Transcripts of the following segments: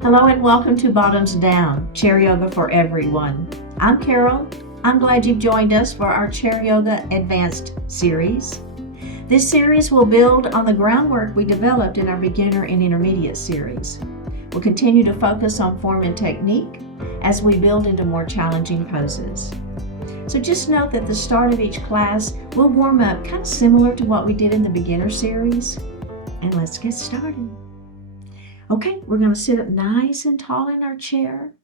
Hello and welcome to Bottoms Down, Chair Yoga for Everyone. I'm Carol. I'm glad you've joined us for our Chair Yoga Advanced series. This series will build on the groundwork we developed in our beginner and intermediate series. We'll continue to focus on form and technique as we build into more challenging poses. So just note that at the start of each class, we'll warm up kind of similar to what we did in the beginner series. And let's get started. Okay, we're going to sit up nice and tall in our chair.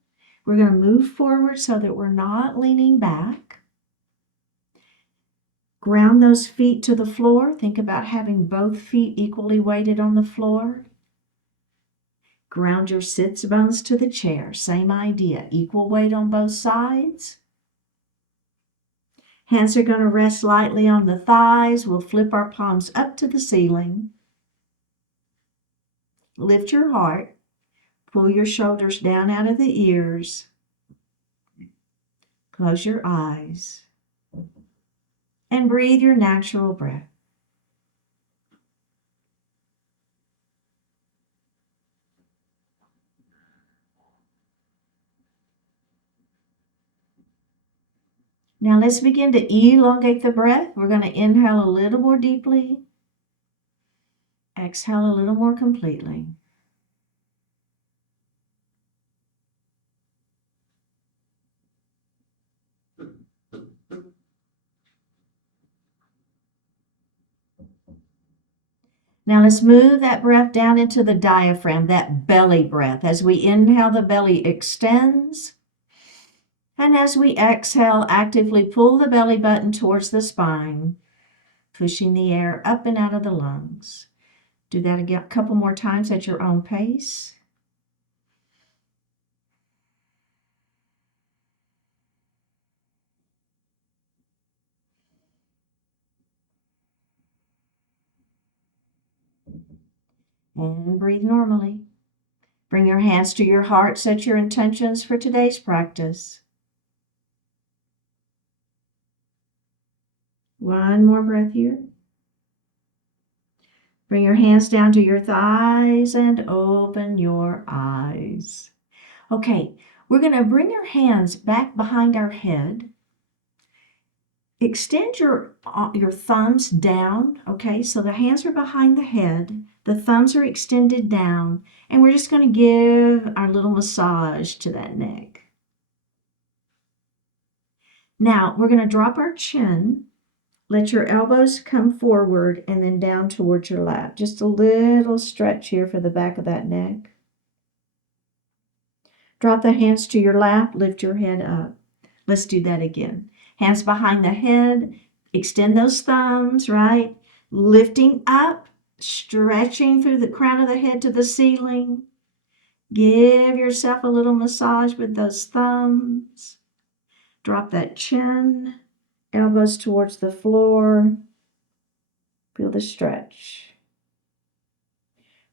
We're going to move forward so that we're not leaning back. Ground those feet to the floor. Think about having both feet equally weighted on the floor. Ground your sits bones to the chair. Same idea, equal weight on both sides. Hands are going to rest lightly on the thighs. We'll flip our palms up to the ceiling. Lift your heart. Pull your shoulders down out of the ears. Close your eyes. And breathe your natural breath. Now let's begin to elongate the breath. We're going to inhale a little more deeply. Exhale a little more completely. Now let's move that breath down into the diaphragm, that belly breath. As we inhale, the belly extends. And as we exhale, actively pull the belly button towards the spine, pushing the air up and out of the lungs. Do that again, a couple more times at your own pace. And breathe normally. Bring your hands to your heart. Set your intentions for today's practice. One more breath here. Bring your hands down to your thighs and open your eyes. Okay, we're going to bring our hands back behind our head. Extend your thumbs down, okay? So the hands are behind the head. The thumbs are extended down. And we're just going to give our little massage to that neck. Now, we're going to drop our chin. Let your elbows come forward and then down towards your lap. Just a little stretch here for the back of that neck. Drop the hands to your lap. Lift your head up. Let's do that again. Hands behind the head. Extend those thumbs, right? Lifting up, stretching through the crown of the head to the ceiling. Give yourself a little massage with those thumbs. Drop that chin. Elbows towards the floor. Feel the stretch.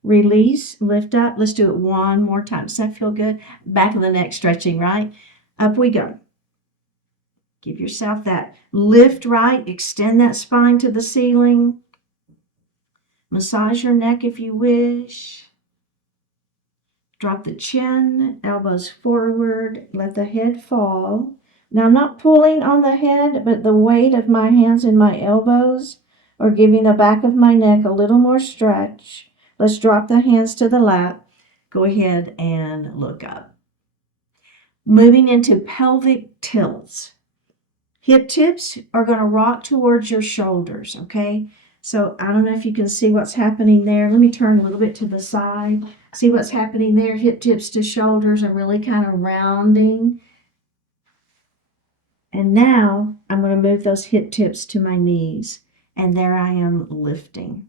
Release, lift up. Let's do it one more time. Does that feel good? Back of the neck stretching, right? Up we go. Give yourself that lift, right? Extend that spine to the ceiling. Massage your neck if you wish. Drop the chin, elbows forward. Let the head fall. Now, I'm not pulling on the head, but the weight of my hands and my elbows are giving the back of my neck a little more stretch. Let's drop the hands to the lap. Go ahead and look up. Moving into pelvic tilts. Hip tips are going to rock towards your shoulders, okay? So I don't know if you can see what's happening there. Let me turn a little bit to the side. See what's happening there? Hip tips to shoulders are really kind of rounding. And now I'm going to move those hip tips to my knees. And there I am lifting.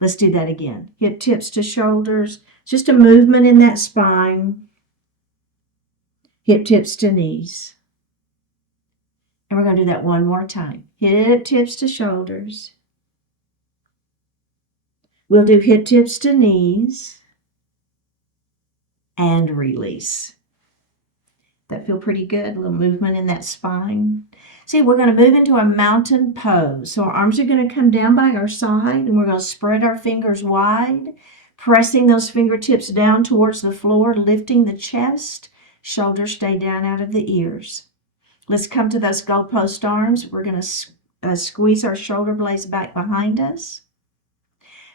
Let's do that again. Hip tips to shoulders. Just a movement in that spine. Hip tips to knees. And we're going to do that one more time. Hip tips to shoulders. We'll do hip tips to knees. And release. That feel pretty good? A little movement in that spine. See, we're going to move into a mountain pose. So our arms are going to come down by our side and we're going to spread our fingers wide. Pressing those fingertips down towards the floor, lifting the chest. Shoulders stay down out of the ears. Let's come to those goalpost arms. We're going to squeeze our shoulder blades back behind us.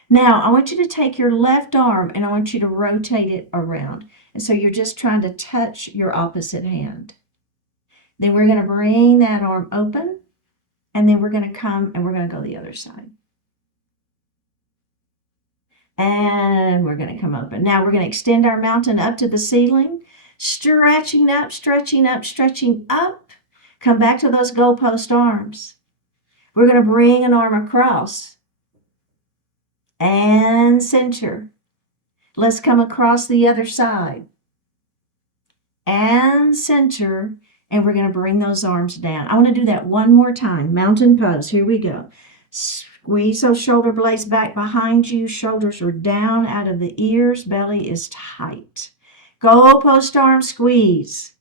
Now, I want you to take your left arm and I want you to rotate it around. And so you're just trying to touch your opposite hand. Then we're going to bring that arm open, and then we're going to come and we're going to go the other side. And we're going to come open. Now we're going to extend our mountain up to the ceiling, stretching up, stretching up, stretching up. Come back to those goalpost arms. We're going to bring an arm across and center. Let's come across the other side and center, and we're going to bring those arms down. I want to do that one more time. Mountain pose. Here we go. Squeeze those shoulder blades back behind you. Shoulders are down out of the ears. Belly is tight. Goalpost arm squeeze.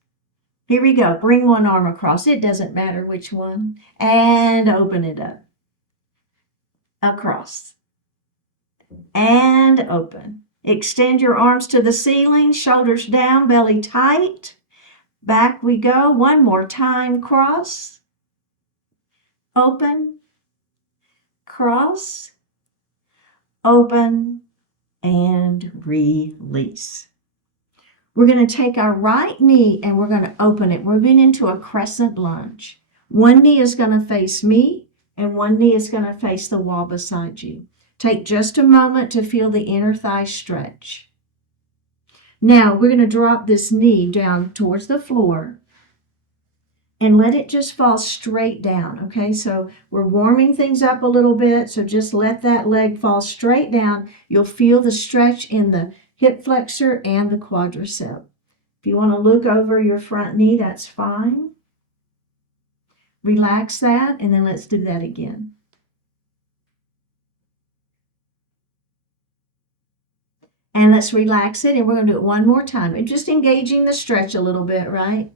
Here we go. Bring one arm across. It doesn't matter which one. And open it up. Across. And open. Extend your arms to the ceiling. Shoulders down. Belly tight. Back we go. One more time. Cross. Open. Cross. Open. And release. We're going to take our right knee and we're going to open it. We're moving into a crescent lunge. One knee is going to face me and one knee is going to face the wall beside you. Take just a moment to feel the inner thigh stretch. Now we're going to drop this knee down towards the floor and let it just fall straight down. Okay, so we're warming things up a little bit. So just let that leg fall straight down. You'll feel the stretch in the hip flexor and the quadricep. If you want to look over your front knee, that's fine. Relax that, and then let's do that again. And let's relax it, and we're going to do it one more time. And just engaging the stretch a little bit, right?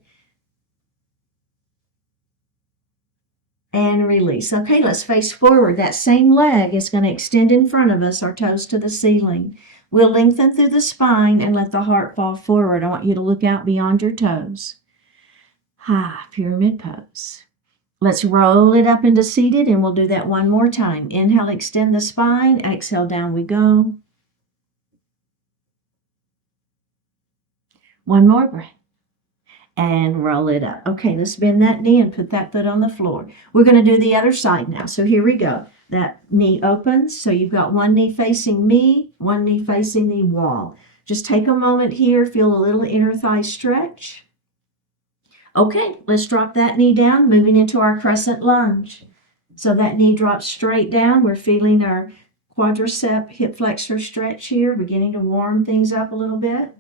And release. Okay, let's face forward. That same leg is going to extend in front of us, our toes to the ceiling. We'll lengthen through the spine and let the heart fall forward. I want you to look out beyond your toes. Pyramid pose. Let's roll it up into seated, and we'll do that one more time. Inhale, extend the spine. Exhale, down we go. One more breath. And roll it up. Okay, let's bend that knee and put that foot on the floor. We're going to do the other side now. So here we go. That knee opens. So you've got one knee facing me, one knee facing the wall. Just take a moment here. Feel a little inner thigh stretch. Okay, let's drop that knee down, moving into our crescent lunge. So that knee drops straight down. We're feeling our quadricep hip flexor stretch here, beginning to warm things up a little bit.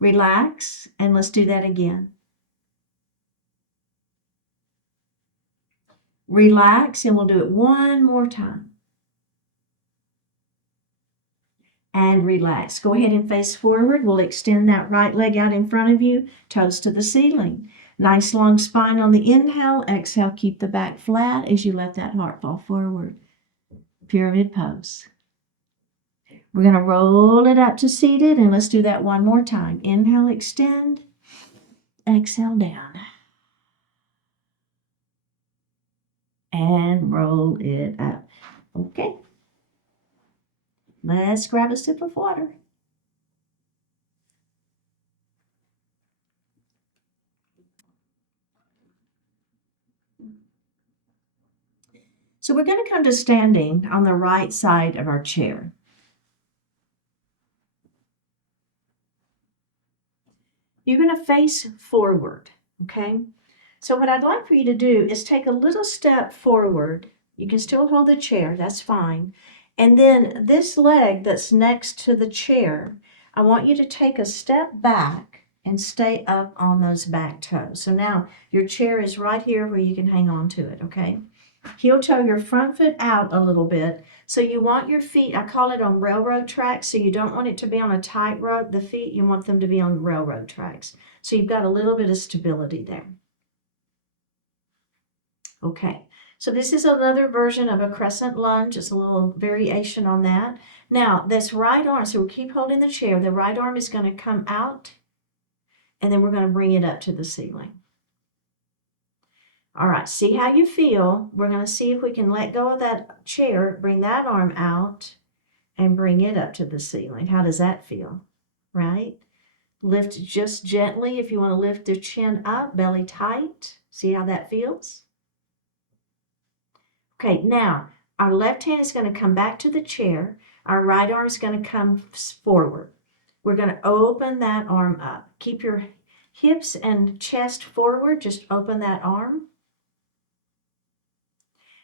Relax, and let's do that again. Relax, and we'll do it one more time. And relax. Go ahead and face forward. We'll extend that right leg out in front of you, toes to the ceiling. Nice long spine on the inhale. Exhale, keep the back flat as you let that heart fall forward. Pyramid pose. We're going to roll it up to seated, and let's do that one more time. Inhale, extend. Exhale, down. And roll it up. Okay. Let's grab a sip of water. So we're going to come to standing on the right side of our chair. You're going to face forward, okay? So what I'd like for you to do is take a little step forward. You can still hold the chair, that's fine. And then this leg that's next to the chair, I want you to take a step back and stay up on those back toes. So now your chair is right here where you can hang on to it, okay? Heel toe your front foot out a little bit. So you want your feet, I call it on railroad tracks, so you don't want it to be on a tightrope, the feet, you want them to be on railroad tracks. So you've got a little bit of stability there. Okay, So this is another version of a crescent lunge. It's a little variation on that. Now, this right arm, so we keep holding the chair. The right arm is going to come out, and then we're going to bring it up to the ceiling. All right, see how you feel. We're going to see if we can let go of that chair, bring that arm out, and bring it up to the ceiling. How does that feel? Right? Lift just gently if you want to lift the chin up, belly tight. See how that feels? Okay, now our left hand is going to come back to the chair. Our right arm is going to come forward. We're going to open that arm up. Keep your hips and chest forward. Just open that arm.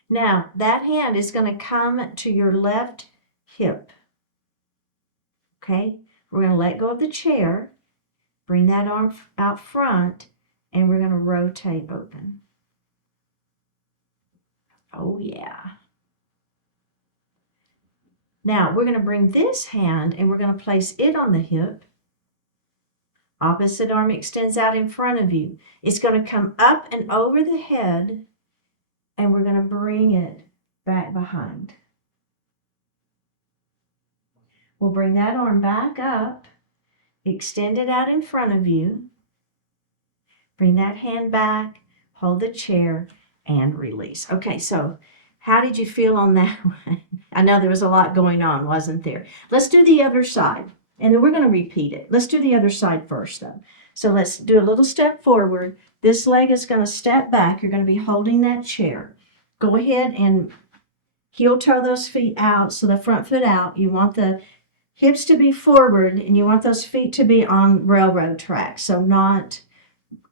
Now, that hand is going to come to your left hip. Okay, we're going to let go of the chair. Bring that arm out front, and we're going to rotate open. Oh, yeah. Now, we're going to bring this hand, and we're going to place it on the hip. Opposite arm extends out in front of you. It's going to come up and over the head, and we're going to bring it back behind. We'll bring that arm back up, extend it out in front of you. Bring that hand back, hold the chair, and release. Okay, so how did you feel on that one? I know there was a lot going on, wasn't there? Let's do the other side, and then we're going to repeat it. Let's do the other side first, though. So let's do a little step forward. This leg is going to step back. You're going to be holding that chair. Go ahead and heel toe those feet out, so the front foot out. You want the hips to be forward, and you want those feet to be on railroad tracks, so not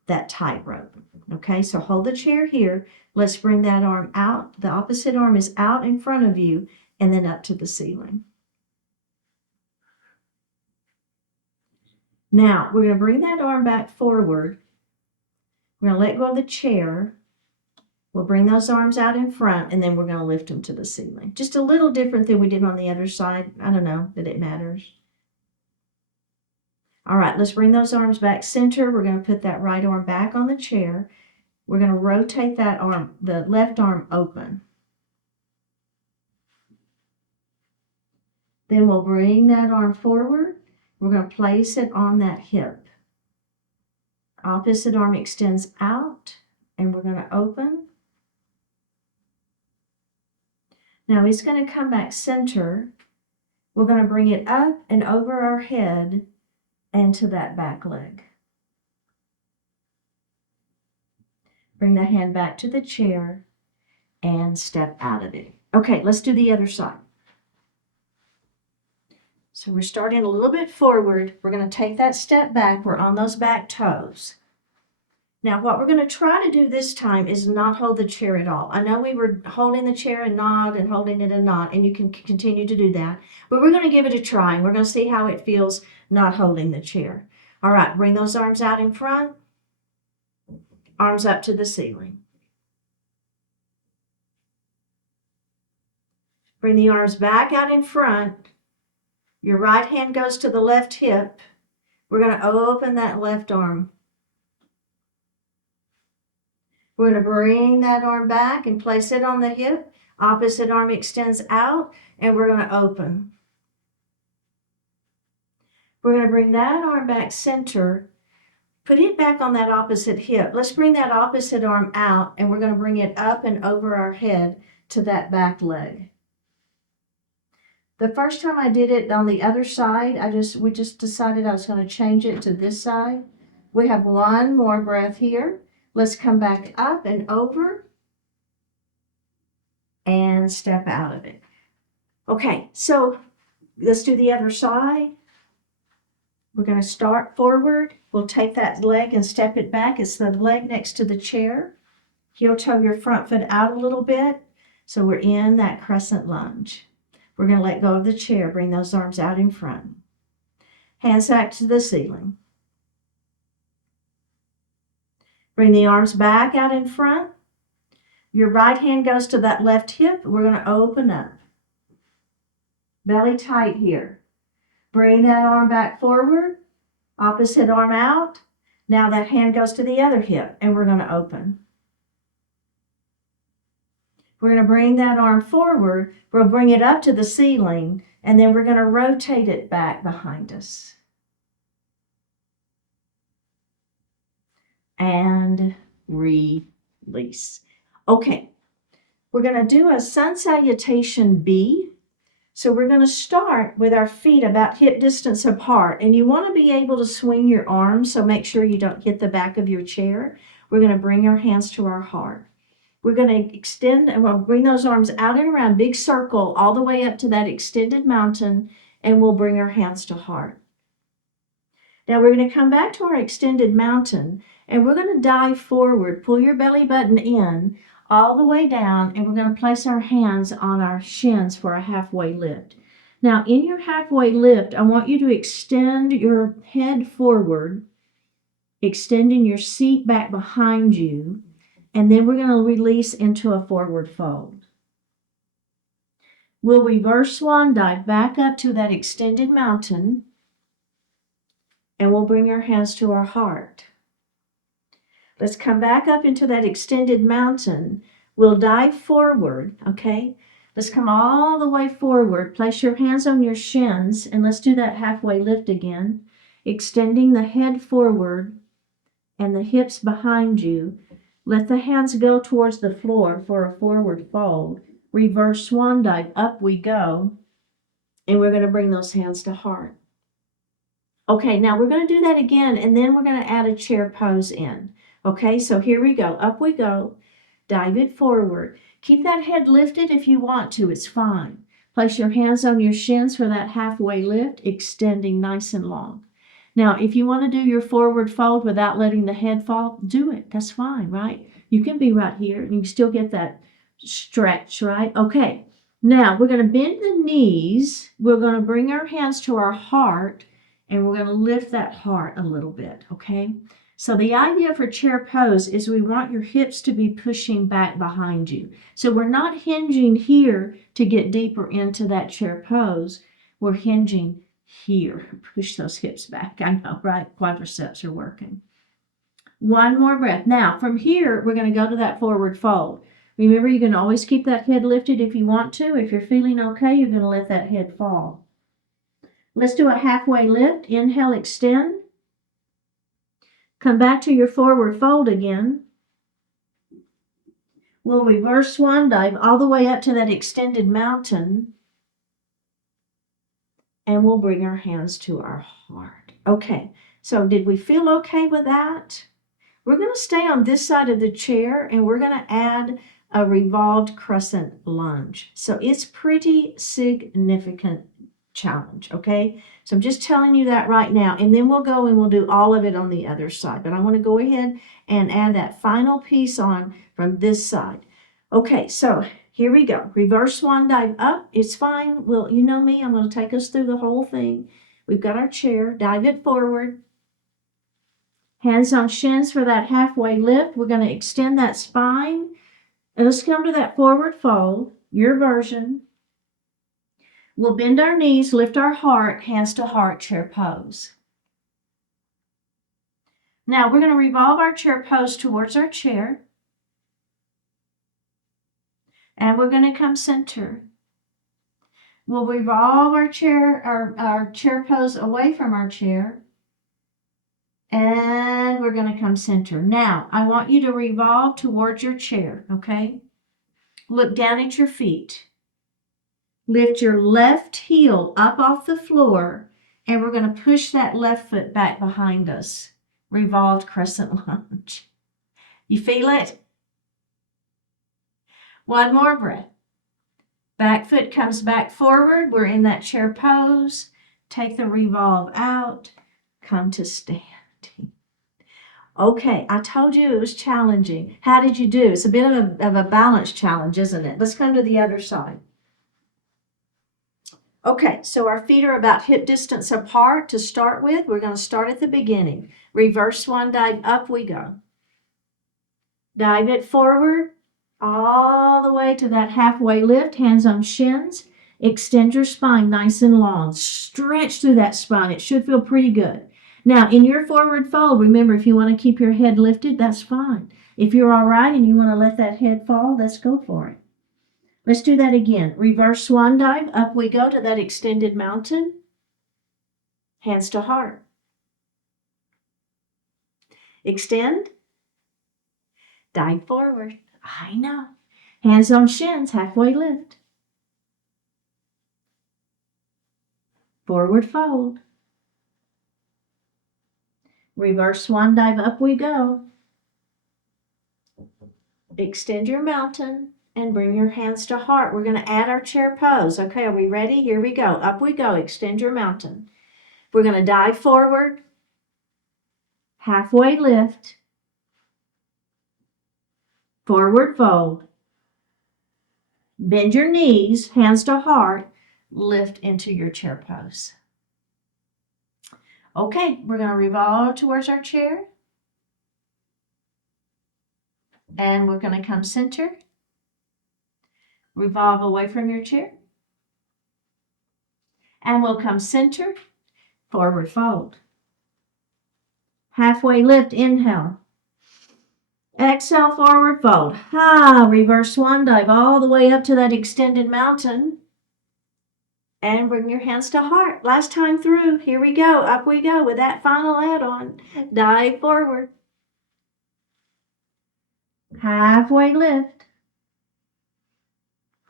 that tightrope. Okay, so hold the chair here. Let's bring that arm out. The opposite arm is out in front of you and then up to the ceiling. Now, we're going to bring that arm back forward. We're going to let go of the chair. We'll bring those arms out in front, and then we're going to lift them to the ceiling. Just a little different than we did on the other side. I don't know that it matters. All right, let's bring those arms back center. We're going to put that right arm back on the chair. We're going to rotate that arm, the left arm open. Then we'll bring that arm forward. We're going to place it on that hip. Opposite arm extends out, and we're going to open. Now it's going to come back center. We're going to bring it up and over our head and to that back leg. Bring the hand back to the chair and step out of it. Okay, let's do the other side. So we're starting a little bit forward. We're going to take that step back. We're on those back toes. Now, what we're going to try to do this time is not hold the chair at all. I know we were holding the chair and not and holding it and not, and you can continue to do that. But we're going to give it a try, and we're going to see how it feels not holding the chair. All right, bring those arms out in front. Arms up to the ceiling. Bring the arms back out in front. Your right hand goes to the left hip. We're going to open that left arm. We're going to bring that arm back and place it on the hip. Opposite arm extends out, and we're going to open. We're going to bring that arm back center. Put it back on that opposite hip. Let's bring that opposite arm out, and we're going to bring it up and over our head to that back leg. The first time I did it on the other side, we just decided I was going to change it to this side. We have one more breath here. Let's come back up and over and step out of it. Okay, so let's do the other side. We're going to start forward. We'll take that leg and step it back. It's the leg next to the chair. Heel toe your front foot out a little bit. So we're in that crescent lunge. We're going to let go of the chair. Bring those arms out in front. Hands back to the ceiling. Bring the arms back out in front. Your right hand goes to that left hip. We're going to open up. Belly tight here. Bring that arm back forward. Opposite arm out. Now that hand goes to the other hip, and we're going to open. We're going to bring that arm forward. We'll bring it up to the ceiling, and then we're going to rotate it back behind us. And release. Okay, we're going to do a sun salutation B. So we're going to start with our feet about hip distance apart, and you want to be able to swing your arms, so make sure you don't hit the back of your chair. We're going to bring our hands to our heart. We're going to extend, and we'll bring those arms out and around, big circle, all the way up to that extended mountain, and we'll bring our hands to heart. Now we're going to come back to our extended mountain, and we're going to dive forward. Pull your belly button in all the way down, and we're going to place our hands on our shins for a halfway lift. Now in your halfway lift, I want you to extend your head forward, extending your seat back behind you, and then we're going to release into a forward fold. We'll reverse swan dive back up to that extended mountain, and we'll bring our hands to our heart. Let's come back up into that extended mountain. We'll dive forward, okay? Let's come all the way forward. Place your hands on your shins, and let's do that halfway lift again. Extending the head forward and the hips behind you. Let the hands go towards the floor for a forward fold. Reverse swan dive, up we go. And we're going to bring those hands to heart. Okay, now we're going to do that again, and then we're going to add a chair pose in. Okay, so here we go. Up we go. Dive it forward. Keep that head lifted if you want to. It's fine. Place your hands on your shins for that halfway lift, extending nice and long. Now, if you want to do your forward fold without letting the head fall, do it. That's fine, right? You can be right here, and you can still get that stretch, right? Okay, now we're going to bend the knees. We're going to bring our hands to our heart, and we're going to lift that heart a little bit, okay? So the idea for chair pose is we want your hips to be pushing back behind you. So we're not hinging here to get deeper into that chair pose. We're hinging here. Push those hips back. I know, right? Quadriceps are working. One more breath. Now, from here, we're going to go to that forward fold. Remember, you can always keep that head lifted if you want to. If you're feeling okay, you're going to let that head fall. Let's do a halfway lift. Inhale, extend. Come back to your forward fold again. We'll reverse swan dive all the way up to that extended mountain. And we'll bring our hands to our heart. Okay, so did we feel okay with that? We're going to stay on this side of the chair, and we're going to add a revolved crescent lunge. So it's pretty significant challenge, okay? So I'm just telling you that right now, and then we'll go and we'll do all of it on the other side. But I want to go ahead and add that final piece on from this side. Okay, so here we go. Reverse swan dive up. It's fine. Well, you know me. I'm going to take us through the whole thing. We've got our chair. Dive it forward. Hands on shins for that halfway lift. We're going to extend that spine. And let's come to that forward fold, your version. We'll bend our knees, lift our heart, hands to heart, chair pose. Now we're going to revolve our chair pose towards our chair. And we're going to come center. We'll revolve our chair pose away from our chair. And we're going to come center. Now, I want you to revolve towards your chair, okay? Look down at your feet. Lift your left heel up off the floor, and we're going to push that left foot back behind us. Revolved crescent lunge. You feel it? One more breath. Back foot comes back forward. We're in that chair pose. Take the revolve out. Come to stand. Okay, I told you it was challenging. How did you do? It's a bit of a balance challenge, isn't it? Let's come to the other side. Okay, so our feet are about hip distance apart to start with. We're going to start at the beginning. Reverse swan dive, up we go. Dive it forward all the way to that halfway lift, hands on shins. Extend your spine nice and long. Stretch through that spine. It should feel pretty good. Now, in your forward fold, remember, if you want to keep your head lifted, that's fine. If you're all right and you want to let that head fall, let's go for it. Let's do that again. Reverse swan dive. Up we go to that extended mountain. Hands to heart. Extend. Dive forward. I know. Hands on shins, halfway lift. Forward fold. Reverse swan dive, up we go. Extend your mountain and bring your hands to heart. We're going to add our chair pose. Okay, are we ready? Here we go. Up we go. Extend your mountain. We're going to dive forward. Halfway lift. Forward fold. Bend your knees, hands to heart. Lift into your chair pose. Okay, we're going to revolve towards our chair. And we're going to come center. Revolve away from your chair. And we'll come center. Forward fold. Halfway lift, inhale. Exhale, forward fold. Reverse swan dive all the way up to that extended mountain. And bring your hands to heart. Last time through. Here we go. Up we go with that final add-on. Dive forward. Halfway lift.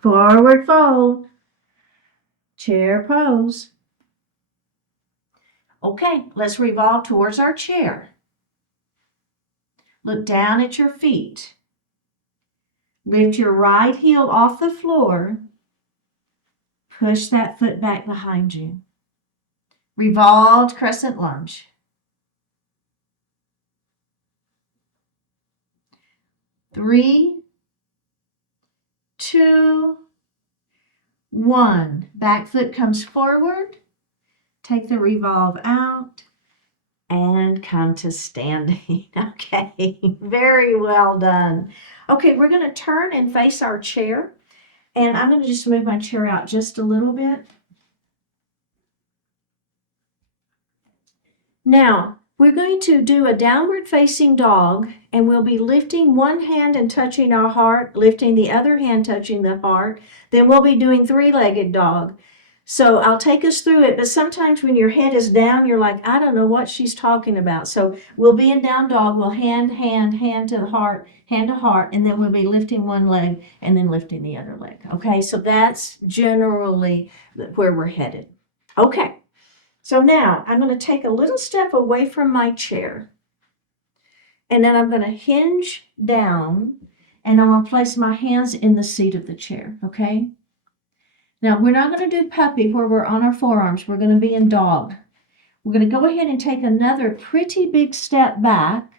Forward fold. Chair pose. Okay, let's revolve towards our chair. Look down at your feet. Lift your right heel off the floor. Push that foot back behind you. Revolved crescent lunge. 3, 2, 1. Back foot comes forward. Take the revolve out and come to standing. Okay, very well done. Okay, we're going to turn and face our chair. And I'm going to just move my chair out just a little bit. Now, we're going to do a downward facing dog, and we'll be lifting one hand and touching our heart, lifting the other hand touching the heart. Then we'll be doing three-legged dog. So I'll take us through it, but sometimes when your head is down, you're like, I don't know what she's talking about. So we'll be in down dog. We'll hand to the heart, hand to heart, and then we'll be lifting one leg and then lifting the other leg. Okay, so that's generally where we're headed. Okay. So now I'm going to take a little step away from my chair, and then I'm going to hinge down, and I'm going to place my hands in the seat of the chair, okay? Now, we're not going to do puppy where we're on our forearms. We're going to be in dog. We're going to go ahead and take another pretty big step back,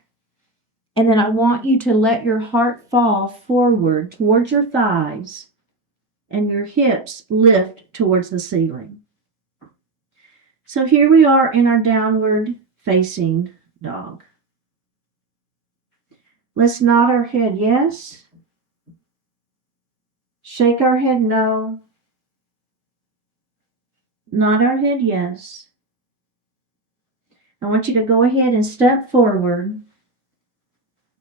and then I want you to let your heart fall forward towards your thighs, and your hips lift towards the ceiling. So here we are in our downward facing dog. Let's nod our head yes. Shake our head no. Nod our head yes. I want you to go ahead and step forward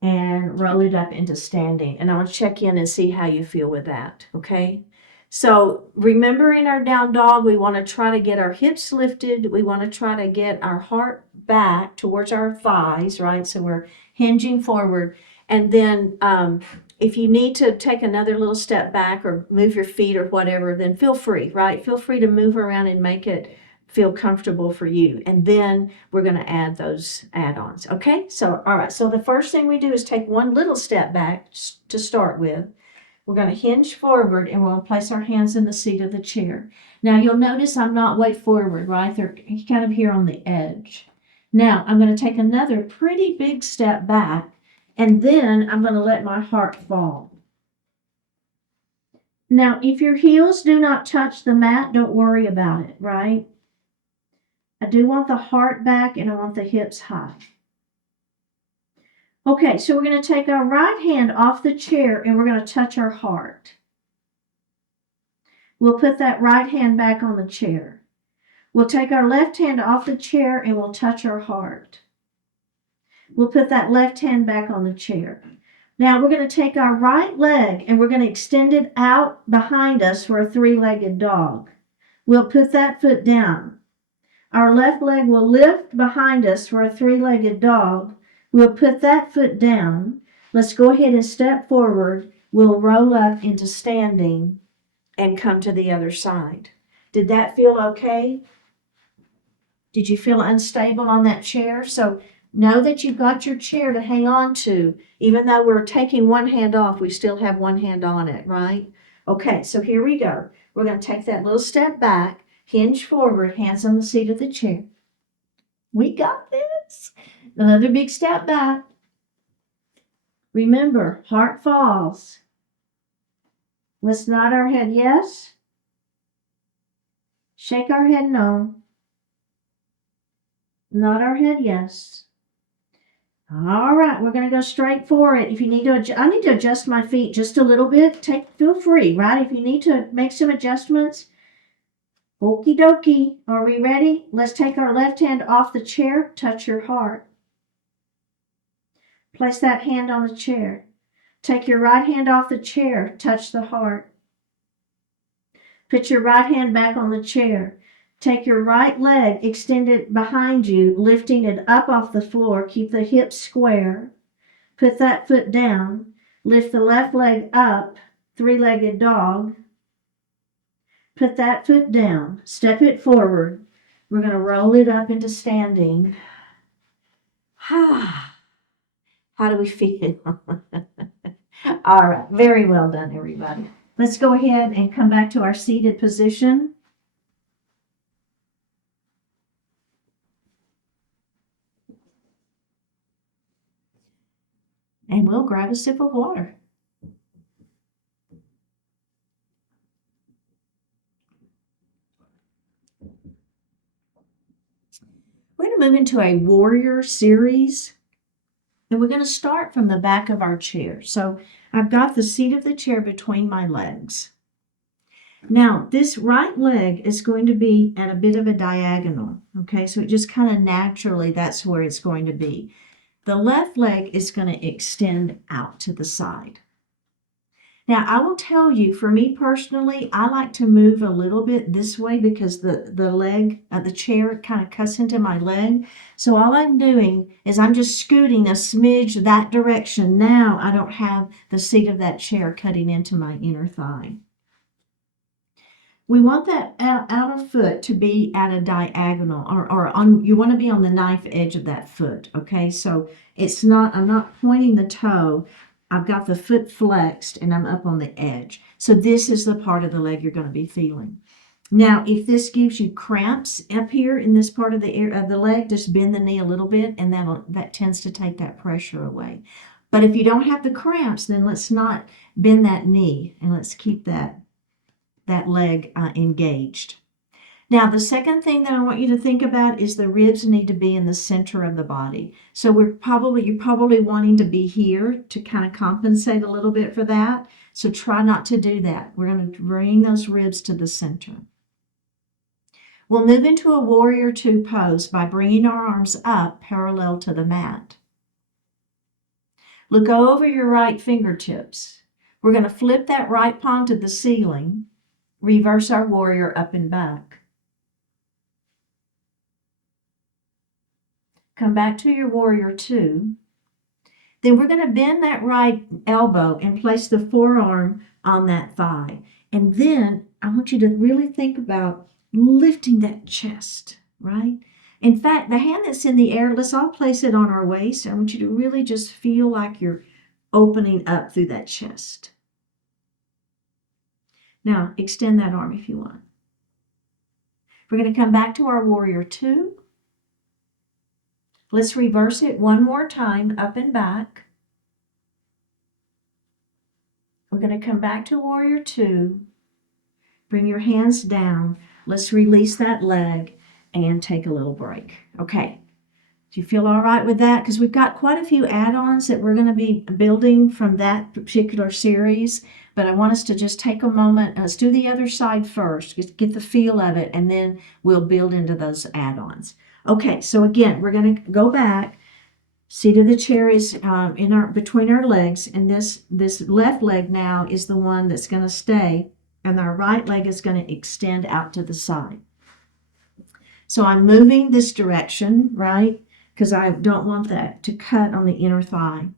and roll it up into standing. And I want to check in and see how you feel with that, okay? So remember, in our down dog, we want to try to get our hips lifted. We want to try to get our heart back towards our thighs, right? So we're hinging forward. And then if you need to take another little step back or move your feet or whatever, then feel free, right? Feel free to move around and make it feel comfortable for you. And then we're going to add those add-ons, okay? So, all right. So the first thing we do is take one little step back to start with. We're going to hinge forward, and we'll place our hands in the seat of the chair. Now, you'll notice I'm not way forward, right? They're kind of here on the edge. Now, I'm going to take another pretty big step back, and then I'm going to let my heart fall. Now, if your heels do not touch the mat, don't worry about it, right? I do want the heart back, and I want the hips high. Okay, so we're going to take our right hand off the chair and we're going to touch our heart. We'll put that right hand back on the chair. We'll take our left hand off the chair and we'll touch our heart. We'll put that left hand back on the chair. Now we're going to take our right leg and we're going to extend it out behind us for a three-legged dog. We'll put that foot down. Our left leg will lift behind us for a three-legged dog. We'll put that foot down. Let's go ahead and step forward. We'll roll up into standing and come to the other side. Did that feel okay? Did you feel unstable on that chair? So know that you've got your chair to hang on to. Even though we're taking one hand off, we still have one hand on it, right? Okay, so here we go. We're going to take that little step back, hinge forward, hands on the seat of the chair. We got this. Another big step back. Remember, heart falls. Let's nod our head yes. Shake our head no. Nod our head yes. All right, we're going to go straight for it. If you need to, I need to adjust my feet just a little bit. Feel free, right? If you need to make some adjustments, okie dokie. Are we ready? Let's take our left hand off the chair. Touch your heart. Place that hand on the chair. Take your right hand off the chair. Touch the heart. Put your right hand back on the chair. Take your right leg, extend it behind you, lifting it up off the floor. Keep the hips square. Put that foot down. Lift the left leg up, three-legged dog. Put that foot down. Step it forward. We're going to roll it up into standing. How do we feel? All right, very well done, everybody. Let's go ahead and come back to our seated position. And we'll grab a sip of water. We're going to move into a warrior series. And we're going to start from the back of our chair. So I've got the seat of the chair between my legs. Now, this right leg is going to be at a bit of a diagonal. Okay, so it just kind of naturally, that's where it's going to be. The left leg is going to extend out to the side. Now, I will tell you, for me personally, I like to move a little bit this way because the leg, the chair kind of cuts into my leg. So all I'm doing is I'm just scooting a smidge that direction. Now I don't have the seat of that chair cutting into my inner thigh. We want that outer foot to be at a diagonal, or on. You want to be on the knife edge of that foot. Okay, so it's not. I'm not pointing the toe. I've got the foot flexed and I'm up on the edge. So this is the part of the leg you're going to be feeling. Now, if this gives you cramps up here in this part of the leg, just bend the knee a little bit, and that tends to take that pressure away. But if you don't have the cramps, then let's not bend that knee, and let's keep that leg engaged. Now, the second thing that I want you to think about is the ribs need to be in the center of the body. So you're probably wanting to be here to kind of compensate a little bit for that. So try not to do that. We're going to bring those ribs to the center. We'll move into a warrior two pose by bringing our arms up parallel to the mat. Look over your right fingertips. We're going to flip that right palm to the ceiling. Reverse our warrior up and back. Come back to your warrior two. Then we're going to bend that right elbow and place the forearm on that thigh. And then I want you to really think about lifting that chest, right? In fact, the hand that's in the air, let's all place it on our waist. I want you to really just feel like you're opening up through that chest. Now, extend that arm if you want. We're going to come back to our warrior two. Let's reverse it one more time, up and back. We're going to come back to warrior two. Bring your hands down. Let's release that leg and take a little break. Okay. Do you feel all right with that? Because we've got quite a few add-ons that we're going to be building from that particular series. But I want us to just take a moment. Let's do the other side first. Just get the feel of it, and then we'll build into those add-ons. Okay, so again, we're going to go back. Seat of the chair is between our legs, and this left leg now is the one that's going to stay, and our right leg is going to extend out to the side. So I'm moving this direction, right? Because I don't want that to cut on the inner thigh,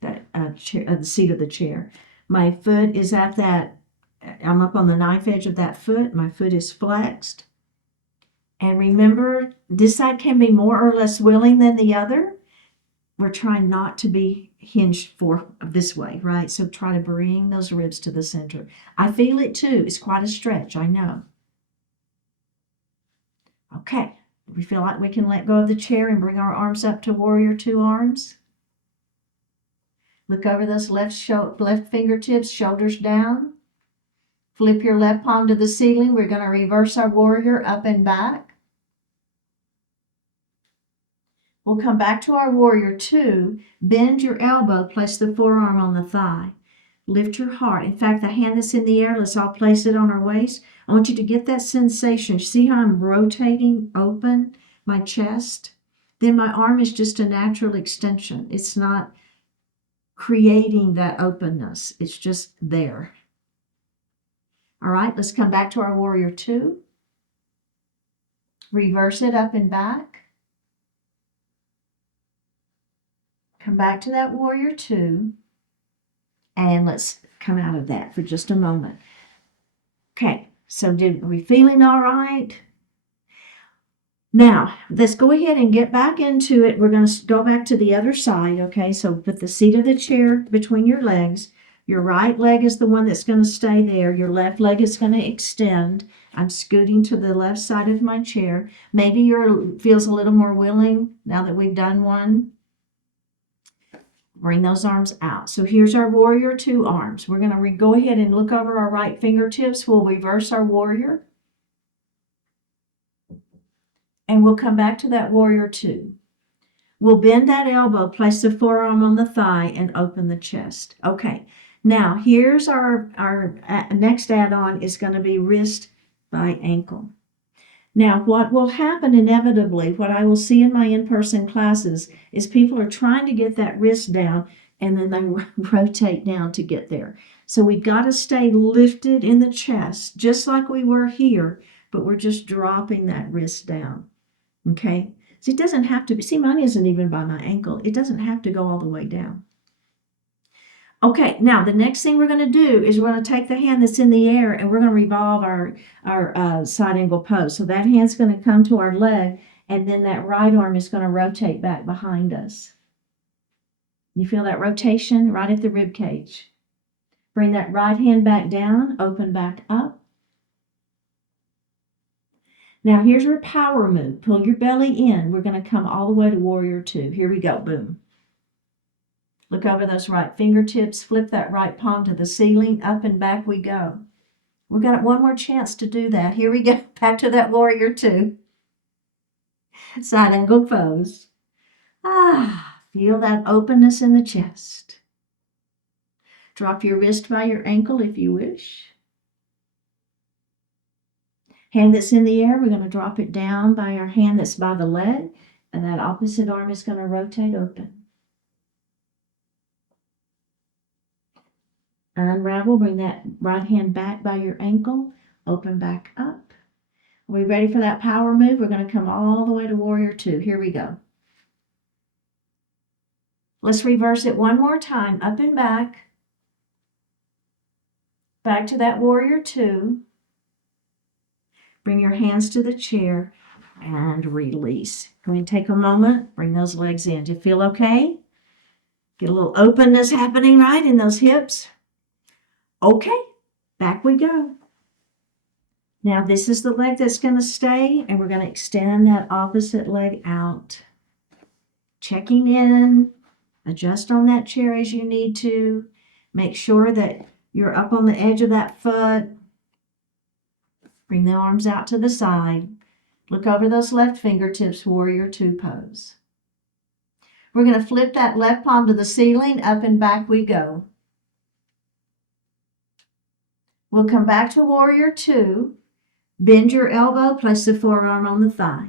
that the seat of the chair. My foot is at that, I'm up on the knife edge of that foot. My foot is flexed. And remember, this side can be more or less willing than the other. We're trying not to be hinged for this way, right? So try to bring those ribs to the center. I feel it too. It's quite a stretch, I know. Okay, we feel like we can let go of the chair and bring our arms up to warrior two arms. Look over those left fingertips, shoulders down. Flip your left palm to the ceiling. We're going to reverse our warrior up and back. We'll come back to our warrior two. Bend your elbow, place the forearm on the thigh. Lift your heart. In fact, the hand that's in the air, let's all place it on our waist. I want you to get that sensation. See how I'm rotating open my chest? Then my arm is just a natural extension. It's not creating that openness. It's just there. All right, let's come back to our warrior two. Reverse it up and back. Come back to that warrior two. And let's come out of that for just a moment. Okay, so are we feeling all right? Now, let's go ahead and get back into it. We're going to go back to the other side, okay? So put the seat of the chair between your legs. Your right leg is the one that's going to stay there. Your left leg is going to extend. I'm scooting to the left side of my chair. Maybe yours feels a little more willing now that we've done one. Bring those arms out. So here's our warrior two arms. We're going to go ahead and look over our right fingertips. We'll reverse our warrior. And we'll come back to that warrior two. We'll bend that elbow, place the forearm on the thigh, and open the chest. Okay, now here's our next add-on is going to be wrist by ankle. Now, what will happen inevitably, what I will see in my in-person classes, is people are trying to get that wrist down, and then they rotate down to get there. So we've got to stay lifted in the chest, just like we were here, but we're just dropping that wrist down, okay? So it doesn't have to be, see, mine isn't even by my ankle. It doesn't have to go all the way down. Okay, now the next thing we're going to do is we're going to take the hand that's in the air and we're going to revolve our side angle pose. So that hand's going to come to our leg, and then that right arm is going to rotate back behind us. You feel that rotation right at the rib cage. Bring that right hand back down, open back up. Now here's your power move. Pull your belly in. We're going to come all the way to warrior two. Here we go, boom. Look over those right fingertips, flip that right palm to the ceiling, up and back we go. We've got one more chance to do that. Here we go, back to that warrior two. Side angle pose. Feel that openness in the chest. Drop your wrist by your ankle if you wish. Hand that's in the air, we're going to drop it down by our hand that's by the leg, and that opposite arm is going to rotate open. Unravel, bring that right hand back by your ankle, open back up. Are we ready for that power move? We're going to come all the way to warrior two. Here we go. Let's reverse it one more time, up and back. Back to that warrior two. Bring your hands to the chair and release. Go ahead and take a moment, bring those legs in. Do you feel okay? Get a little openness happening, right, in those hips. Okay, back we go. Now this is the leg that's going to stay, and we're going to extend that opposite leg out. Checking in, adjust on that chair as you need to. Make sure that you're up on the edge of that foot. Bring the arms out to the side. Look over those left fingertips, warrior two pose. We're going to flip that left palm to the ceiling, up and back we go. We'll come back to warrior two. Bend your elbow, place the forearm on the thigh.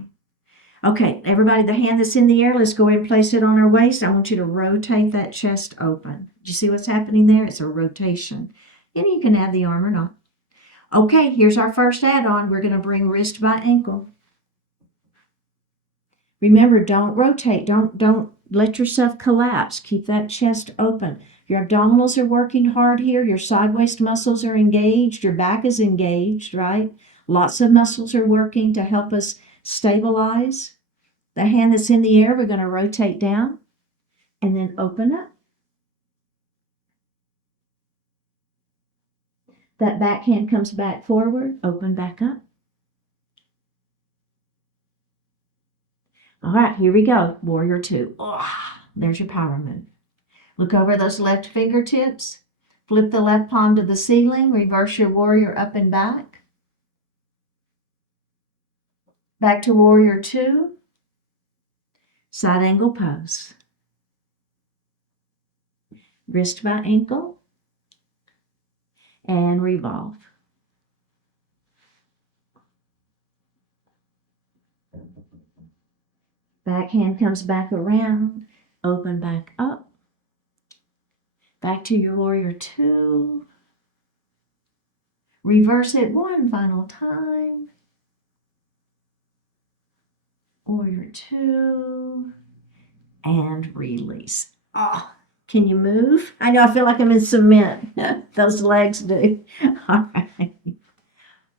Okay, everybody, the hand that's in the air, let's go ahead and place it on our waist. I want you to rotate that chest open. Do you see what's happening there? It's a rotation. And you can add the arm or not. Okay, here's our first add-on. We're going to bring wrist by ankle. Remember, don't rotate. Don't let yourself collapse. Keep that chest open. Your abdominals are working hard here. Your side waist muscles are engaged. Your back is engaged, right? Lots of muscles are working to help us stabilize. The hand that's in the air, we're going to rotate down and then open up. That back hand comes back forward, open back up. All right, here we go. Warrior two. Oh, there's your power move. Look over those left fingertips. Flip the left palm to the ceiling. Reverse your warrior up and back. Back to warrior two. Side angle pose. Wrist by ankle. And revolve. Back hand comes back around. Open back up. Back to your warrior two. Reverse it one final time. Warrior two. And release. Oh, can you move? I know, I feel like I'm in cement. Those legs do. All right.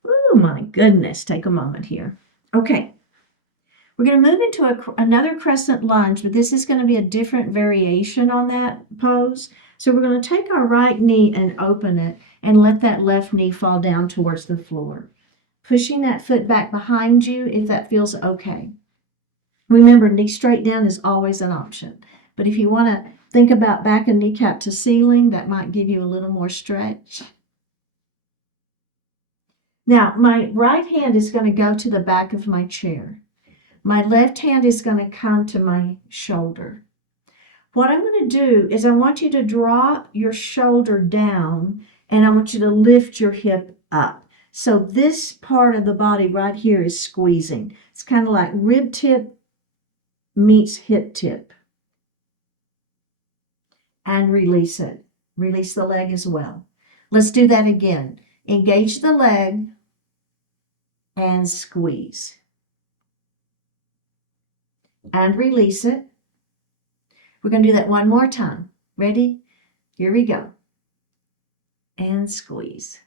Oh, my goodness. Take a moment here. Okay. We're going to move into another crescent lunge, but this is going to be a different variation on that pose. So we're going to take our right knee and open it and let that left knee fall down towards the floor. Pushing that foot back behind you if that feels okay. Remember, knee straight down is always an option. But if you want to think about back and kneecap to ceiling, that might give you a little more stretch. Now, my right hand is going to go to the back of my chair. My left hand is going to come to my shoulder. What I'm going to do is I want you to drop your shoulder down and I want you to lift your hip up. So this part of the body right here is squeezing. It's kind of like rib tip meets hip tip. And release it. Release the leg as well. Let's do that again. Engage the leg and squeeze. And release it. We're going to do that one more time. Ready? Here we go. And squeeze.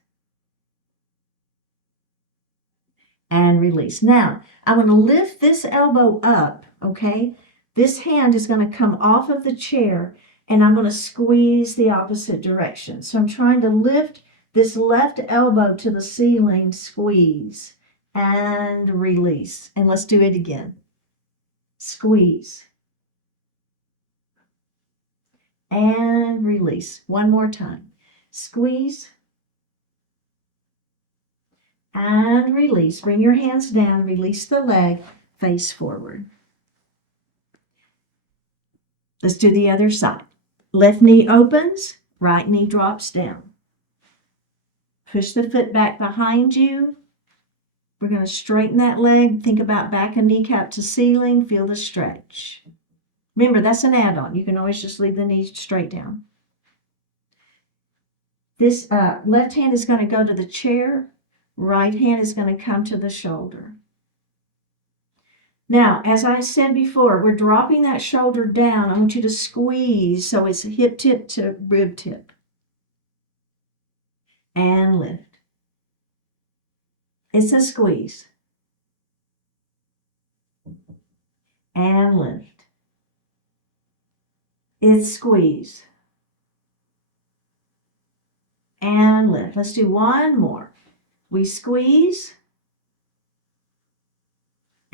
And release. Now, I'm going to lift this elbow up, okay? This hand is going to come off of the chair, and I'm going to squeeze the opposite direction. So I'm trying to lift this left elbow to the ceiling, squeeze, and release. And let's do it again. Squeeze. And release. One more time. Squeeze. And release. Bring your hands down. Release the leg. Face forward. Let's do the other side. Left knee opens. Right knee drops down. Push the foot back behind you. We're going to straighten that leg. Think about back and kneecap to ceiling. Feel the stretch. Remember, that's an add-on. You can always just leave the knees straight down. This left hand is going to go to the chair. Right hand is going to come to the shoulder. Now, as I said before, we're dropping that shoulder down. I want you to squeeze so it's hip tip to rib tip. And lift. It's a squeeze. And lift. It's squeeze. And lift. Let's do one more. We squeeze.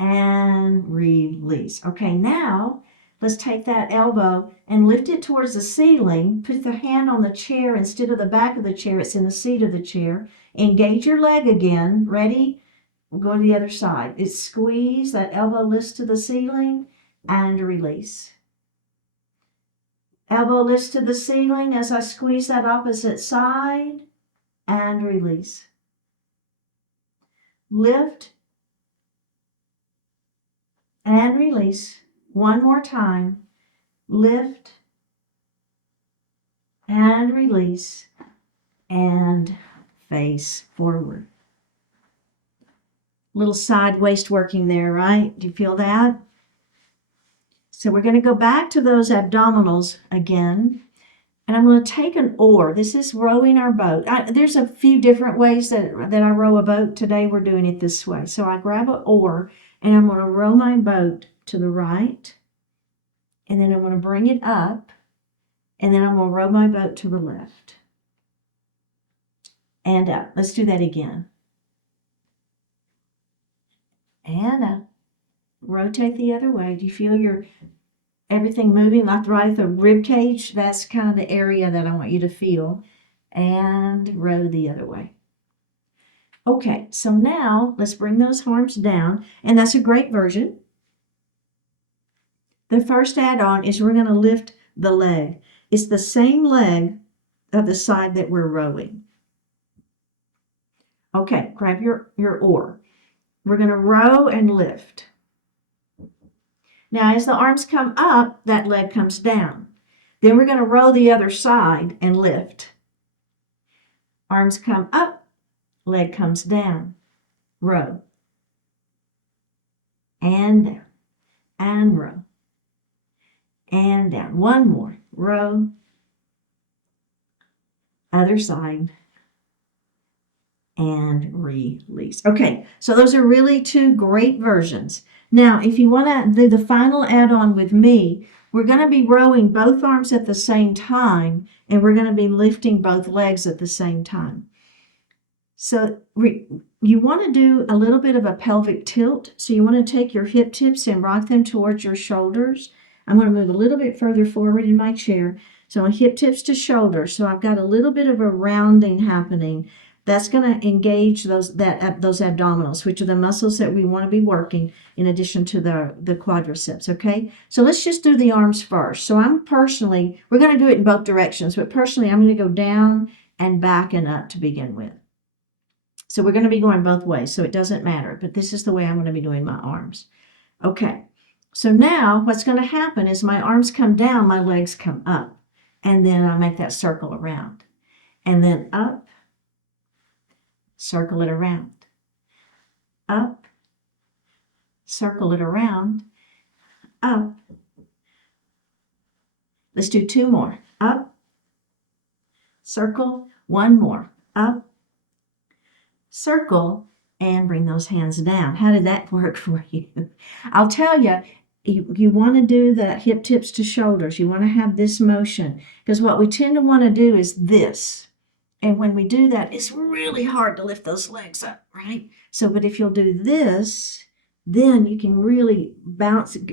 And release. Okay, now let's take that elbow and lift it towards the ceiling. Put the hand on the chair instead of the back of the chair. It's in the seat of the chair. Engage your leg again. Ready? We'll go to the other side. It's squeeze. That elbow lifts to the ceiling and release. Elbow lifts to the ceiling as I squeeze that opposite side and release. Lift and release. One more time. Lift and release and face forward. Little side waist working there, right? Do you feel that? So we're going to go back to those abdominals again. And I'm going to take an oar. This is rowing our boat. There's a few different ways that I row a boat. Today we're doing it this way. So I grab an oar and I'm going to row my boat to the right. And then I'm going to bring it up. And then I'm going to row my boat to the left. And up. Let's do that again. And up. Rotate the other way. Do you feel your everything moving like right at the rib cage? That's kind of the area that I want you to feel. And row the other way. Okay, so now let's bring those arms down, and that's a great version. The first add-on is we're going to lift the leg. It's the same leg of the side that we're rowing. Okay, grab your oar. We're going to row and lift. Now, as the arms come up, that leg comes down. Then we're going to row the other side and lift. Arms come up, leg comes down. Row. And down. And row. And down. One more. Row. Other side. And release. Okay, so those are really two great versions. Now, if you want to do the final add-on with me, we're going to be rowing both arms at the same time, and we're going to be lifting both legs at the same time. So you want to do a little bit of a pelvic tilt. So you want to take your hip tips and rock them towards your shoulders. I'm going to move a little bit further forward in my chair. So hip tips to shoulders. So I've got a little bit of a rounding happening. That's going to engage those abdominals, which are the muscles that we want to be working in addition to the quadriceps, okay? So let's just do the arms first. So we're going to do it in both directions, but personally, I'm going to go down and back and up to begin with. So we're going to be going both ways, so it doesn't matter, but this is the way I'm going to be doing my arms. Okay, so now what's going to happen is my arms come down, my legs come up, and then I make that circle around. And then up, circle it around. Up, circle it around. Up. Let's do two more. Up, circle, one more. Up, circle, and bring those hands down. How did that work for you? I'll tell you, you want to do the hip tips to shoulders. You want to have this motion, because what we tend to want to do is this. And when we do that, it's really hard to lift those legs up, right? So, but if you'll do this, then you can really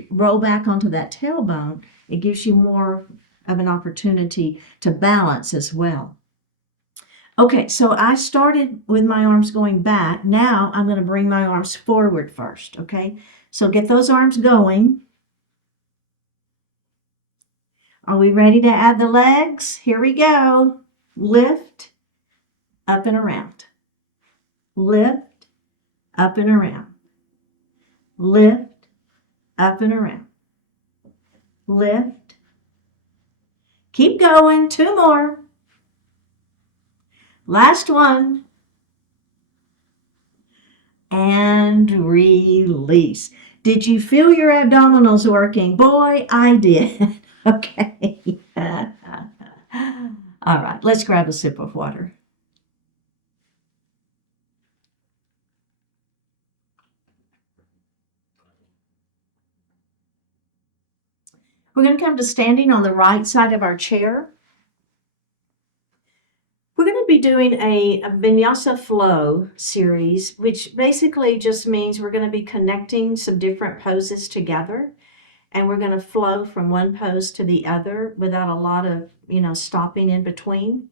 roll back onto that tailbone. It gives you more of an opportunity to balance as well. Okay, so I started with my arms going back. Now I'm going to bring my arms forward first, okay? So get those arms going. Are we ready to add the legs? Here we go. Lift, up and around. Lift, up and around. Lift, up and around. Lift. Keep going. Two more. Last one. And release. Did you feel your abdominals working? Boy, I did. Okay. All right, let's grab a sip of water. We're going to come to standing on the right side of our chair. We're going to be doing a Vinyasa flow series, which basically just means we're going to be connecting some different poses together, and we're going to flow from one pose to the other without a lot of, stopping in between.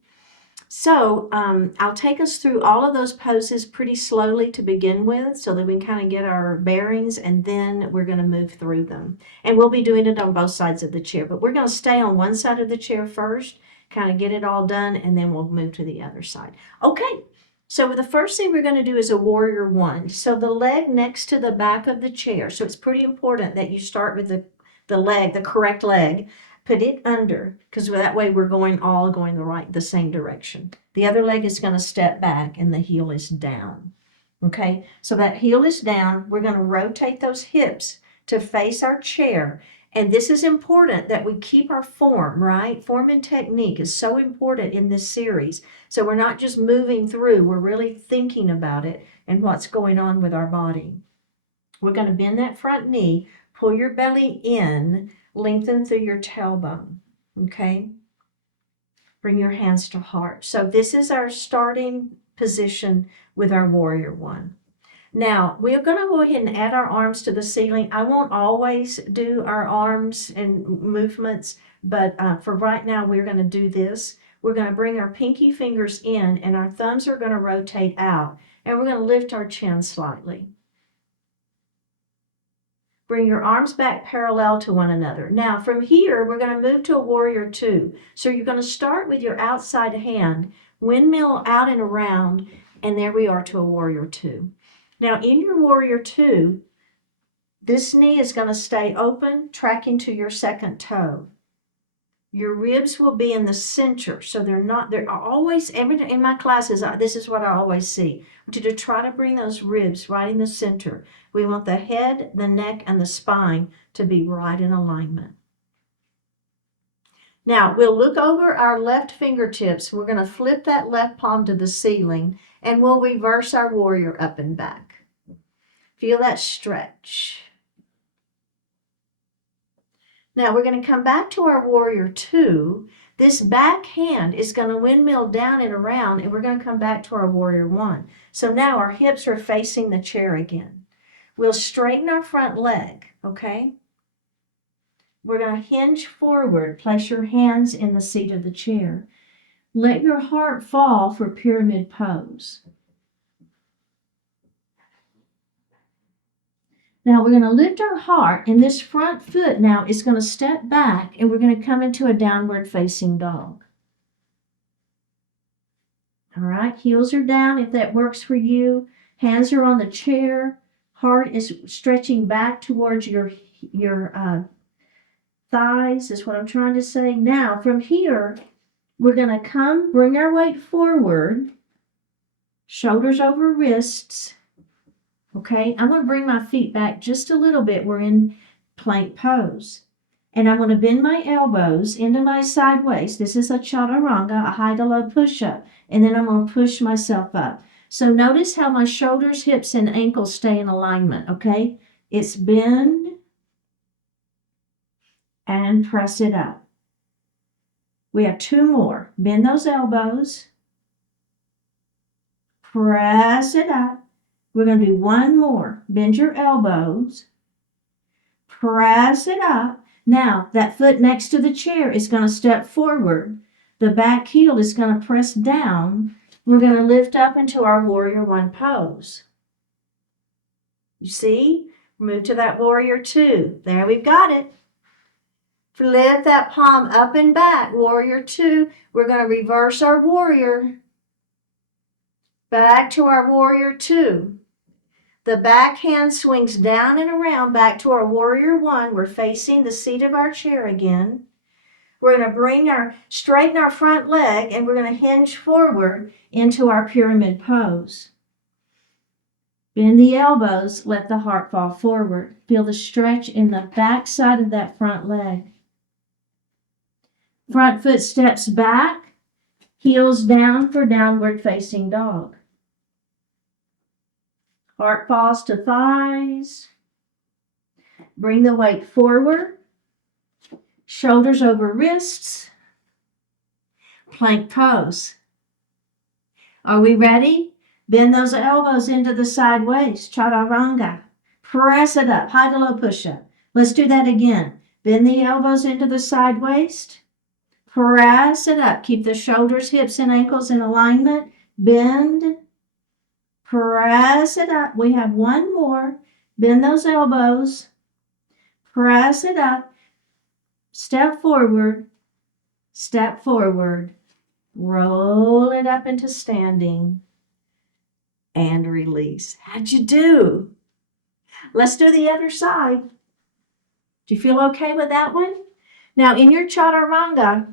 So I'll take us through all of those poses pretty slowly to begin with so that we can kind of get our bearings, and then we're going to move through them. And we'll be doing it on both sides of the chair, but we're going to stay on one side of the chair first, kind of get it all done, and then we'll move to the other side. Okay, So the first thing we're going to do is a warrior one. So the leg next to the back of the chair. So it's pretty important that you start with the leg, the correct leg. Put it under, because that way we're all going the same direction. The other leg is going to step back and the heel is down. Okay, so that heel is down. We're going to rotate those hips to face our chair. And this is important that we keep our form, right? Form and technique is so important in this series. So we're not just moving through, we're really thinking about it and what's going on with our body. We're going to bend that front knee, pull your belly in, lengthen through your tailbone, okay? Bring your hands to heart. So this is our starting position with our warrior one. Now, we're going to go ahead and add our arms to the ceiling. I won't always do our arms and movements, but for right now, we're going to do this. We're going to bring our pinky fingers in, and our thumbs are going to rotate out, and we're going to lift our chin slightly. Bring your arms back parallel to one another. Now, from here, we're going to move to a warrior two. So you're going to start with your outside hand, windmill out and around, and there we are to a warrior two. Now, in your warrior two, this knee is going to stay open, tracking to your second toe. Your ribs will be in the center, so they're always, in my classes, this is what I always see. I want you to try to bring those ribs right in the center. We want the head, the neck, and the spine to be right in alignment. Now, we'll look over our left fingertips. We're going to flip that left palm to the ceiling, and we'll reverse our warrior up and back. Feel that stretch. Now we're going to come back to our warrior two. This back hand is going to windmill down and around, and we're going to come back to our warrior one. So now our hips are facing the chair again. We'll straighten our front leg, okay? We're going to hinge forward. Place your hands in the seat of the chair. Let your heart fall for pyramid pose. Now we're going to lift our heart, and this front foot now is going to step back, and we're going to come into a downward facing dog. All right, heels are down if that works for you. Hands are on the chair. Heart is stretching back towards your thighs, is what I'm trying to say. Now from here, we're going to bring our weight forward, shoulders over wrists. Okay, I'm going to bring my feet back just a little bit. We're in plank pose. And I'm going to bend my elbows into my side waist. This is a chaturanga, a high to low push-up. And then I'm going to push myself up. So notice how my shoulders, hips, and ankles stay in alignment, okay? It's bend and press it up. We have two more. Bend those elbows. Press it up. We're going to do one more. Bend your elbows. Press it up. Now, that foot next to the chair is going to step forward. The back heel is going to press down. We're going to lift up into our warrior one pose. You see? Move to that warrior two. There, we've got it. Lift that palm up and back. Warrior two. We're going to reverse our warrior. Back to our warrior two. The back hand swings down and around back to our warrior one. We're facing the seat of our chair again. We're going to straighten our front leg, and we're going to hinge forward into our pyramid pose. Bend the elbows, let the heart fall forward. Feel the stretch in the back side of that front leg. Front foot steps back, heels down for downward facing dog. Heart falls to thighs. Bring the weight forward. Shoulders over wrists. Plank pose. Are we ready? Bend those elbows into the side waist. Chaturanga. Press it up. High to low push-up. Let's do that again. Bend the elbows into the side waist. Press it up. Keep the shoulders, hips, and ankles in alignment. Bend. Press it up. We have one more. Bend those elbows. Press it up. Step forward. Step forward. Roll it up into standing. and release. How'd you do? Let's do the other side. Do you feel okay with that one? Now, in your chaturanga,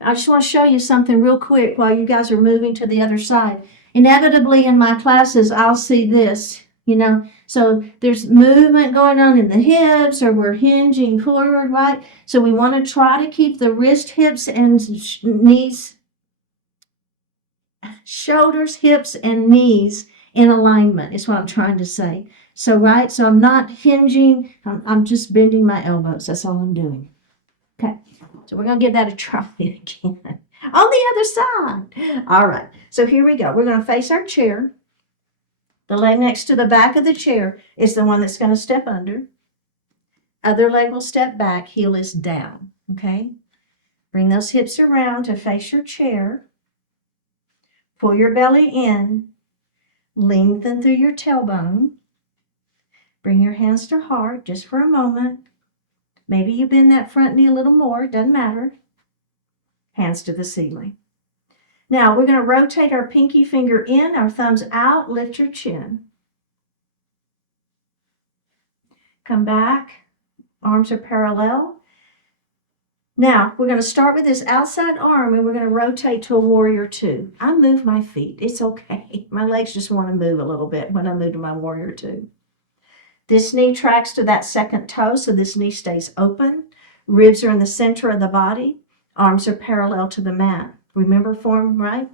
I just want to show you something real quick while you guys are moving to the other side. Inevitably, in my classes, I'll see this, So there's movement going on in the hips, or we're hinging forward, right? So we want to try to keep the wrist, hips, and knees, shoulders, hips, and knees in alignment is what I'm trying to say. So, right, so I'm not hinging, I'm just bending my elbows. That's all I'm doing. Okay, so we're going to give that a try again on the other side. All right, so here we go. We're going to face our chair. The leg next to the back of the chair is the one that's going to step under. Other leg will step back, heel is down, okay? Bring those hips around to face your chair. Pull your belly in. Lengthen through your tailbone. Bring your hands to heart just for a moment. Maybe you bend that front knee a little more, doesn't matter. Hands to the ceiling. Now we're going to rotate our pinky finger in, our thumbs out, lift your chin. Come back, arms are parallel. Now we're going to start with this outside arm and we're going to rotate to a warrior two. I move my feet, it's okay. My legs just want to move a little bit when I move to my warrior two. This knee tracks to that second toe, so this knee stays open. Ribs are in the center of the body. Arms are parallel to the mat. Remember form, right?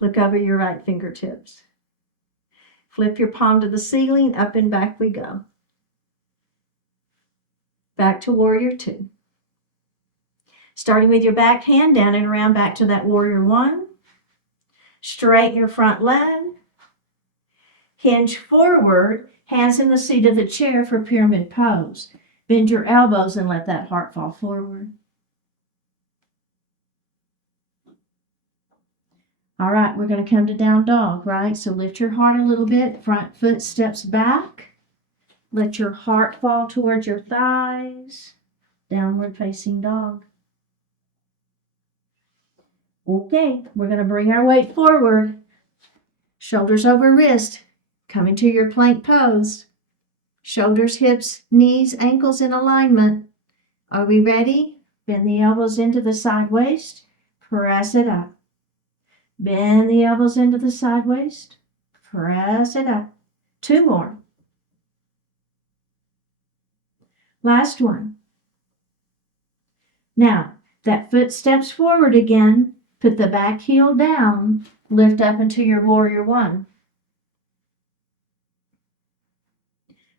Look over your right fingertips. Flip your palm to the ceiling, up and back we go. Back to warrior two. Starting with your back hand, down and around back to that warrior one. Straighten your front leg. Hinge forward, hands in the seat of the chair for pyramid pose. Bend your elbows and let that heart fall forward. All right, we're going to come to down dog, right? So lift your heart a little bit. Front foot steps back. Let your heart fall towards your thighs. Downward facing dog. Okay, we're going to bring our weight forward. Shoulders over wrist. Come into your plank pose. Shoulders, hips, knees, ankles in alignment. Are we ready? Bend the elbows into the side waist. Press it up. Bend the elbows into the side waist. Press it up. Two more. Last one. Now, that foot steps forward again. Put the back heel down. Lift up into your warrior one.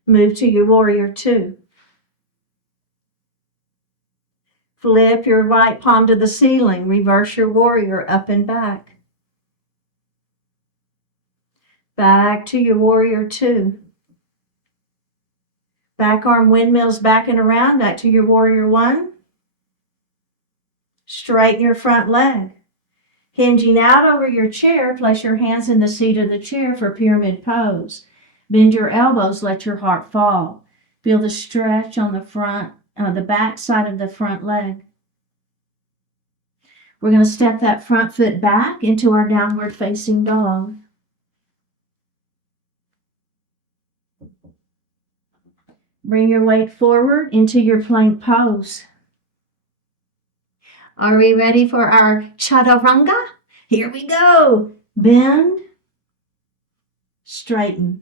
Move to your warrior two. Flip your right palm to the ceiling. Reverse your warrior up and back. Back to your warrior two. Back arm windmills back and around. Back to your warrior one. Straighten your front leg. Hinging out over your chair, place your hands in the seat of the chair for pyramid pose. Bend your elbows, let your heart fall. Feel the stretch on the back side of the front leg. We're going to step that front foot back into our downward facing dog. Bring your weight forward into your plank pose. Are we ready for our chaturanga? Here we go. Bend, straighten.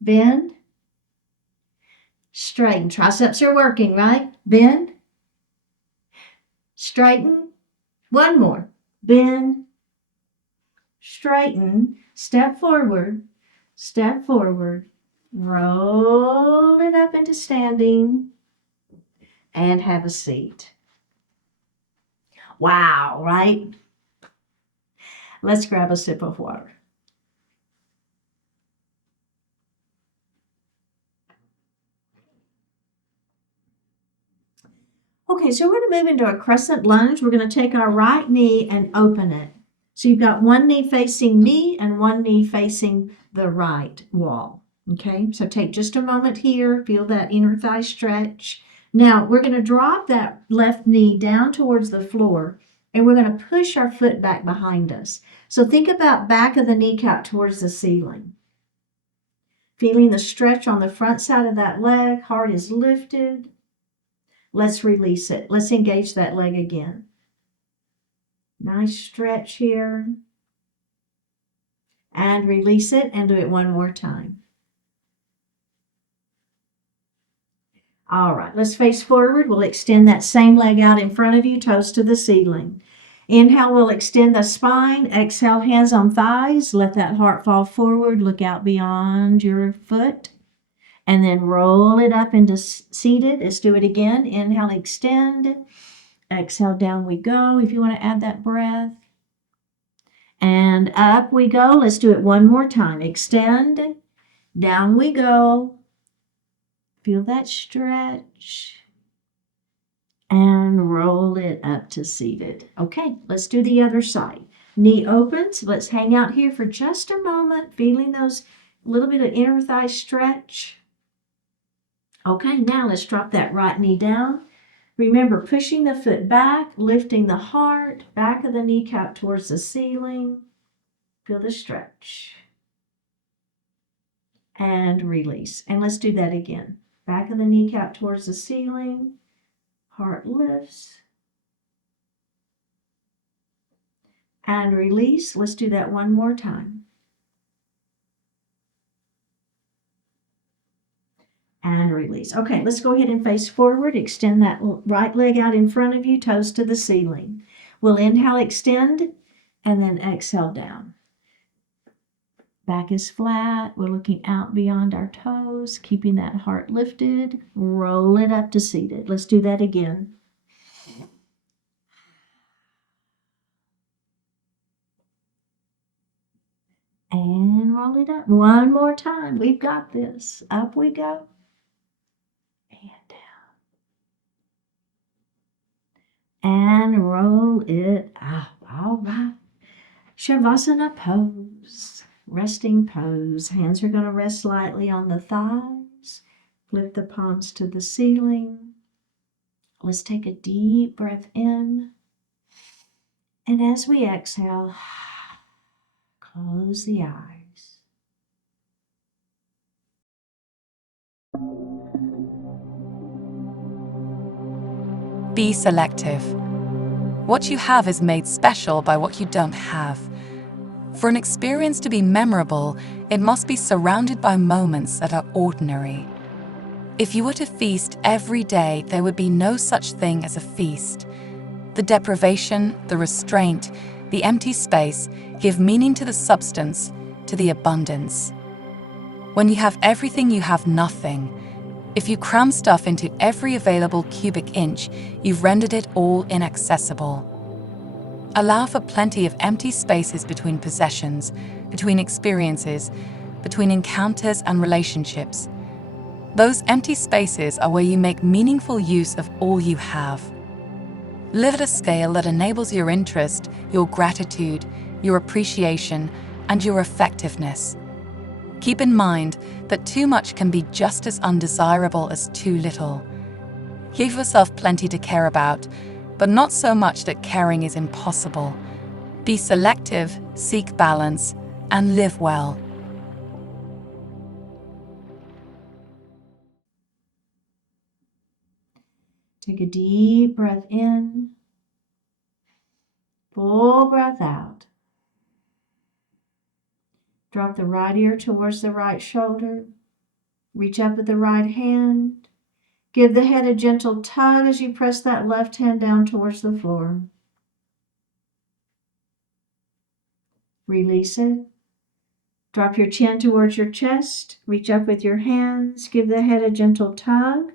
Bend, straighten. Triceps are working, right? Bend, straighten. One more. Bend, straighten. Step forward, step forward. Roll it up into standing and have a seat. Wow, right? Let's grab a sip of water. Okay, so we're going to move into a crescent lunge. We're going to take our right knee and open it. So you've got one knee facing me and one knee facing the right wall. Okay, so take just a moment here. Feel that inner thigh stretch. Now we're going to drop that left knee down towards the floor. And we're going to push our foot back behind us. So think about back of the kneecap towards the ceiling. Feeling the stretch on the front side of that leg. Heart is lifted. Let's release it. Let's engage that leg again. Nice stretch here. And release it and do it one more time. All right, let's face forward. We'll extend that same leg out in front of you, toes to the ceiling. Inhale, we'll extend the spine. Exhale, hands on thighs. Let that heart fall forward. Look out beyond your foot. And then roll it up into seated. Let's do it again. Inhale, extend. Exhale, down we go. If you want to add that breath. And up we go. Let's do it one more time. Extend. Down we go. Feel that stretch. And roll it up to seated. Okay, let's do the other side. Knee opens. Let's hang out here for just a moment, feeling those little bit of inner thigh stretch. Okay, now let's drop that right knee down. Remember, pushing the foot back, lifting the heart, back of the kneecap towards the ceiling. Feel the stretch. And release. And let's do that again. Back of the kneecap towards the ceiling. Heart lifts. And release. Let's do that one more time. And release. Okay, let's go ahead and face forward. Extend that right leg out in front of you, toes to the ceiling. We'll inhale, extend, and then exhale down. Back is flat. We're looking out beyond our toes, keeping that heart lifted. Roll it up to seated. Let's do that again. And roll it up. One more time. We've got this. Up we go. And down. And roll it up. All right. Shavasana pose. Resting pose. Hands are going to rest lightly on the thighs. Flip the palms to the ceiling. Let's take a deep breath in. And as we exhale, close the eyes. Be selective. What you have is made special by what you don't have. For an experience to be memorable, it must be surrounded by moments that are ordinary. If you were to feast every day, there would be no such thing as a feast. The deprivation, the restraint, the empty space give meaning to the substance, to the abundance. When you have everything, you have nothing. If you cram stuff into every available cubic inch, you've rendered it all inaccessible. Allow for plenty of empty spaces between possessions, between experiences, between encounters and relationships. Those empty spaces are where you make meaningful use of all you have. Live at a scale that enables your interest, your gratitude, your appreciation, and your effectiveness. Keep in mind that too much can be just as undesirable as too little. Give yourself plenty to care about, but not so much that caring is impossible. Be selective, seek balance, and live well. Take a deep breath in, full breath out. Drop the right ear towards the right shoulder. Reach up with the right hand. Give the head a gentle tug as you press that left hand down towards the floor. Release it. Drop your chin towards your chest. Reach up with your hands. Give the head a gentle tug.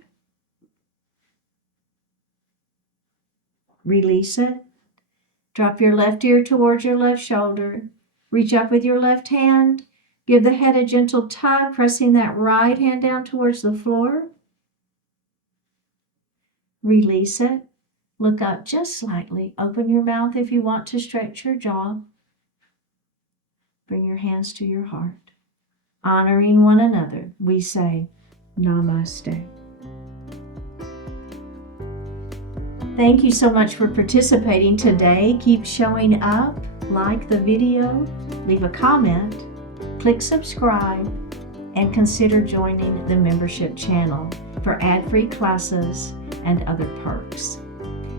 Release it. Drop your left ear towards your left shoulder. Reach up with your left hand. Give the head a gentle tug, pressing that right hand down towards the floor. Release it. Look up just slightly. Open your mouth if you want to stretch your jaw. Bring your hands to your heart. Honoring one another, we say, Namaste. Thank you so much for participating today. Keep showing up, like the video, leave a comment, click subscribe, and consider joining the membership channel for ad-free classes and other perks.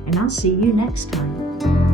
And I'll see you next time.